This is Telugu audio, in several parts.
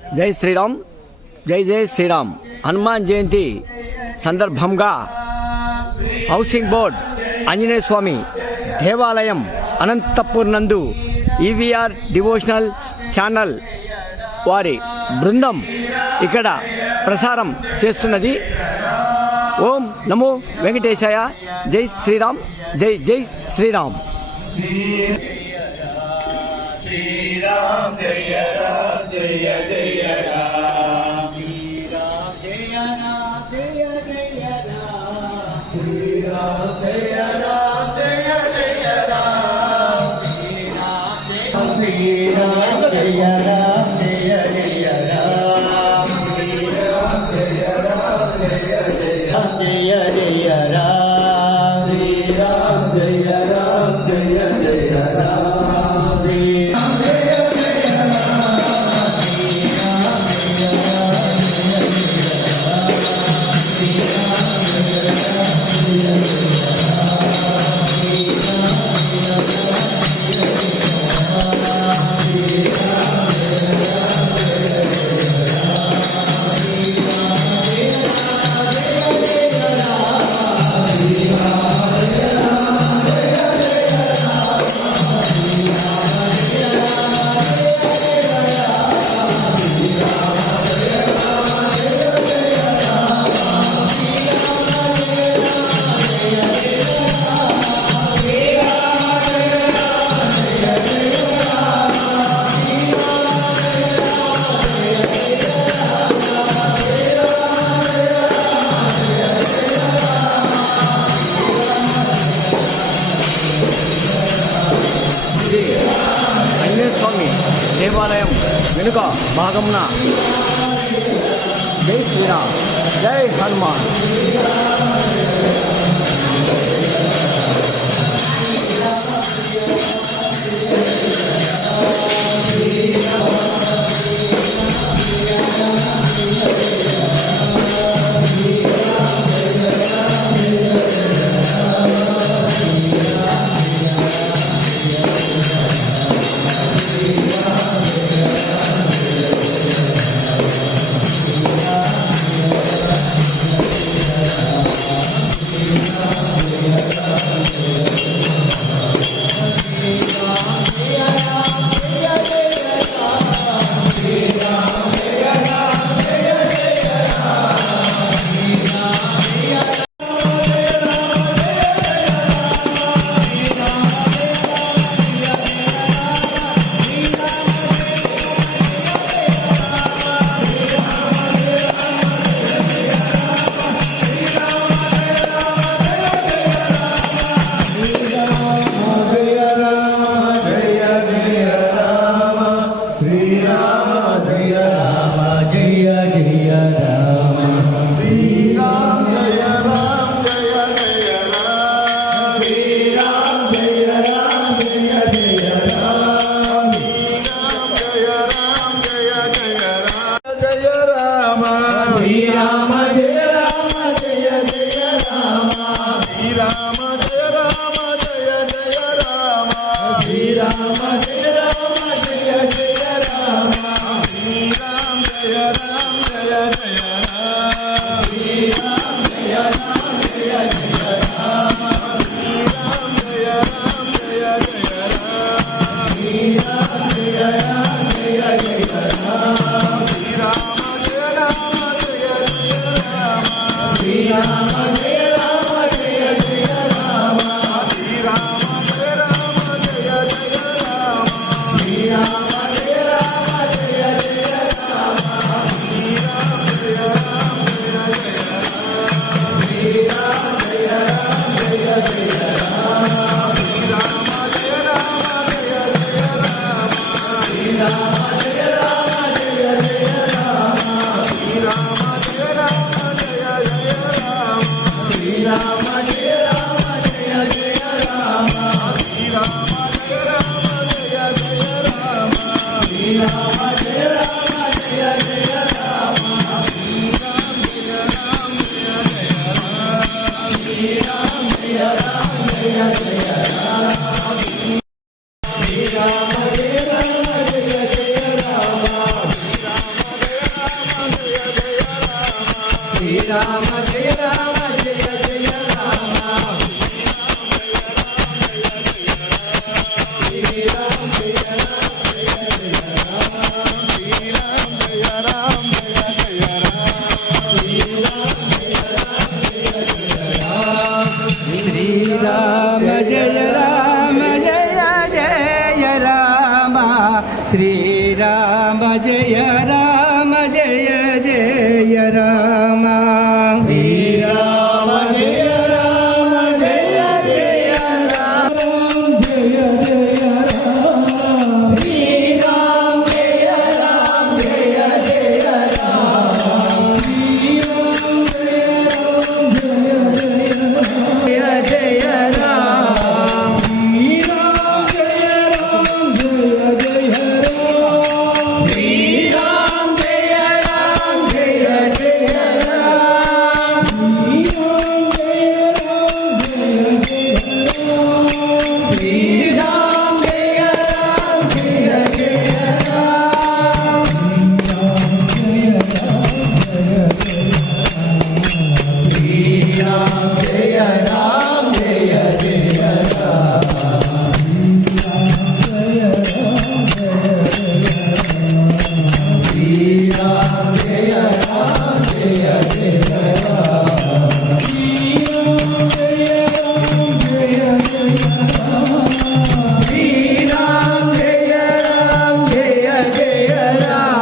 జై శ్రీరామ్, జై జై శ్రీరామ్. హనుమాన్ జయంతి సందర్భంగా హౌసింగ్ బోర్డ్ ఆంజనేయ స్వామి దేవాలయం అనంతపూర్ నందు ఈవీఆర్ డివోషనల్ ఛానల్ వారి బృందం ఇక్కడ ప్రసారం చేస్తున్నది. ఓం నమో వెంకటేశాయ. జై శ్రీరామ్, జై జై శ్రీరామ్. శ్రీరామ్ జయ రామ్ జయ జయ రామ్. శ్రీరామ్ జయ రామ్ జయ జయ రామ్. శ్రీరామ్ జయ రామ్ జయ జయ రామ్. శ్రీరామ్ జయ రామ్ జయ రామ్ జయ జయ రామ్. శ్రీరామ్ జయ రామ్ జయ జయ జయ జయ రామ్. శ్రీరామ్ జయ రామ్ జయ జయ రామ్. స్వామి దేవాలయం వెనుక భాగమున జై శ్రీరామ్, జై హనుమాన్. శ్రీరామ జయ రామ జయ జయ రామ శ్రీరామ జయ రామ జయ జయ రామ శ్రీరామ జయ రామ జయ జయ రామ శ్రీరామ జయ రామ జయ జయ రామ శ్రీరామ జయ రామ జయ జయ రామ శ్రీరామ జయ రామ జయ జయ రామ జయ జయ రామ శ్రీరామ జయ రామ జయ జయ రామ శ్రీరామ జయ జయ రామ శ్రీరామ జయ రామ జయ జయ రామ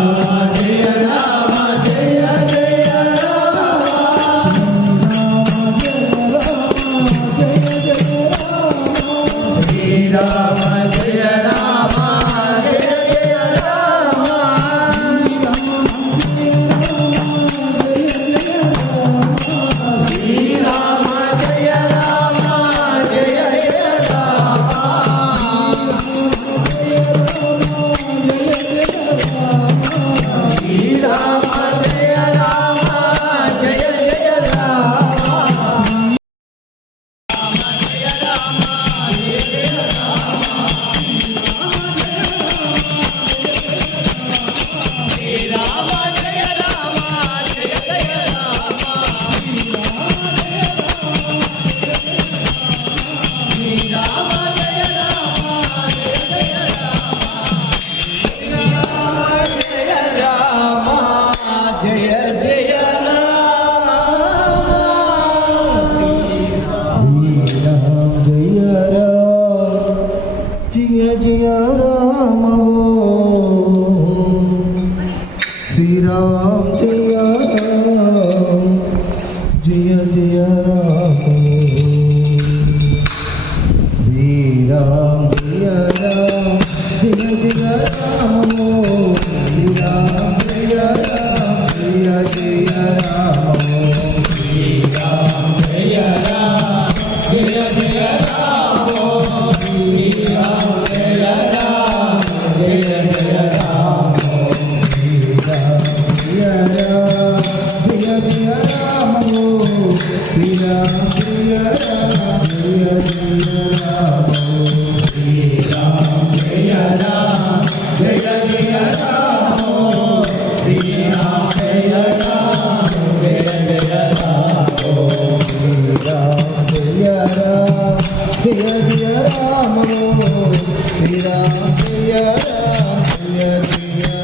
శ్రీరామ జయ రామ జయ జయ రామ శ్రీరామ జయ రామ జయ జయ రామ శ్రీరామ జయ రామ జయ జయ రామ శ్రీరామ జయ రామ జయ జయ శ్రీరామ జయ రామ జయ జయ శ్రీరామ జయ రామ జయ జయ శ్రీరామ జయ రామ జయ జయ రామ శ్రీరామ జయ రామ శ్రీరామ జయ రామ జయ జయ Rama Jaya Ram, Jaya Ram, Jaya Ram, Jaya Jaya